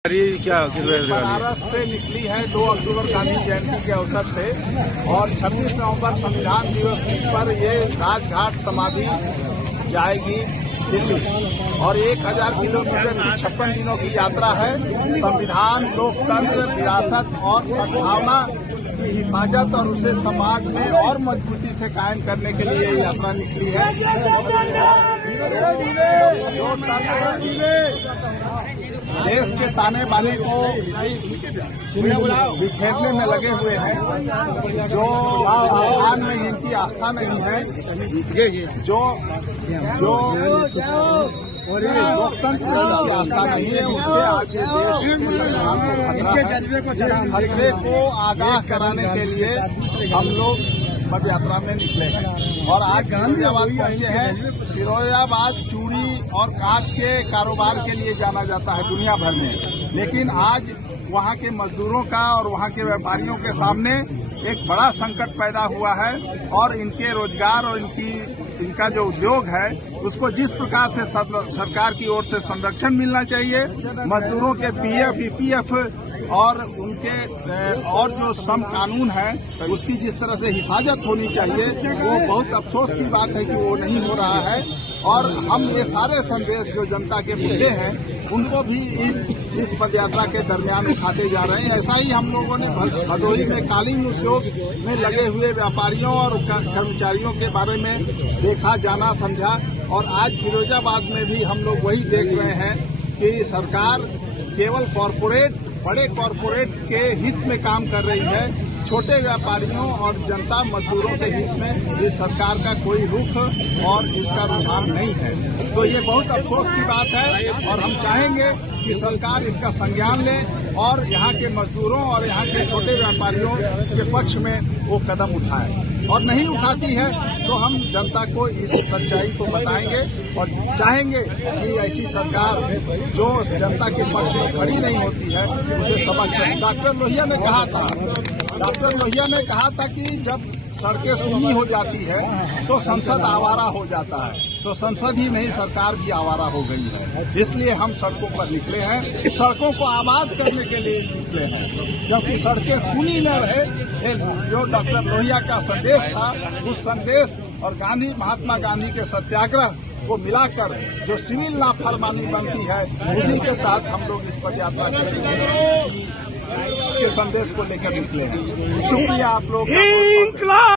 क्या बनारस से निकली है 2 अक्टूबर गांधी जयंती के अवसर से और 26 नवंबर संविधान दिवस पर ये राजघाट समाधि जाएगी दिल्ली और 1000 किलोमीटर की 56 दिनों की यात्रा है। संविधान, लोकतंत्र, विरासत और सद्भावना की हिफाजत और उसे समाज में और मजबूती से कायम करने के लिए ये यात्रा निकली है। देश के ताने बाने को बिखेरने में लगे हुए हैं, जो संविधान में इनकी आस्था नहीं है, जो लोकतंत्र में इनकी आस्था नहीं है, उससे आज देश के संविधान को खतरा है। इस खतरे को आगाह कराने के लिए हम लोग पद यात्रा में निकले हैं और आज फिरोजाबाद पहुंचे हैं। फिरोजाबाद चूड़ी और कांच के कारोबार के लिए जाना जाता है दुनिया भर में, लेकिन आज वहां के मजदूरों का और वहां के व्यापारियों के सामने एक बड़ा संकट पैदा हुआ है और इनके रोजगार और इनका जो उद्योग है उसको जिस प्रकार से सरकार की ओर से संरक्षण मिलना चाहिए, मजदूरों के पीएफ, ईपीएफ और उनके और जो श्रम कानून है उसकी जिस तरह से हिफाजत होनी चाहिए, वो बहुत अफसोस की बात है कि वो नहीं हो रहा है। और हम ये सारे संदेश जो जनता के मुद्दे हैं उनको भी इस पदयात्रा के दरमियान उठाते जा रहे हैं। ऐसा ही हम लोगों ने भदोही में कालीन उद्योग में लगे हुए व्यापारियों और कर्मचारियों के बारे में देखा, जाना, समझा और आज फिरोजाबाद में भी हम लोग वही देख रहे हैं कि सरकार केवल बड़े कॉरपोरेट के हित में काम कर रही है। छोटे व्यापारियों और जनता मजदूरों के हित में इस सरकार का कोई रुख और इसका रुझान नहीं है। तो ये बहुत अफसोस की बात है और हम चाहेंगे कि सरकार इसका संज्ञान ले और यहाँ के मजदूरों और यहाँ के छोटे व्यापारियों के पक्ष में वो कदम उठाए, और नहीं उठाती है तो हम जनता को इस सच्चाई को बताएंगे और चाहेंगे कि ऐसी सरकार जो जनता के पक्ष में खड़ी नहीं होती है उसे सबक सके। डॉक्टर लोहिया ने कहा था कि जब सड़कें सूनी हो जाती है तो संसद आवारा हो जाता है, तो संसद ही नहीं सरकार भी आवारा हो गई है। इसलिए हम सड़कों पर निकले हैं, सड़कों को आबाद करने के लिए निकले हैं, क्योंकि सड़कें सूनी न रहे। जो डॉक्टर लोहिया का संदेश था, उस संदेश और महात्मा गांधी के सत्याग्रह को मिलाकर जो सिविल नाफरमानी बनती है, उसी के तहत हम लोग इस पदयात्रा के संदेश को लेकर निकले हैं। शुक्रिया आप लोग।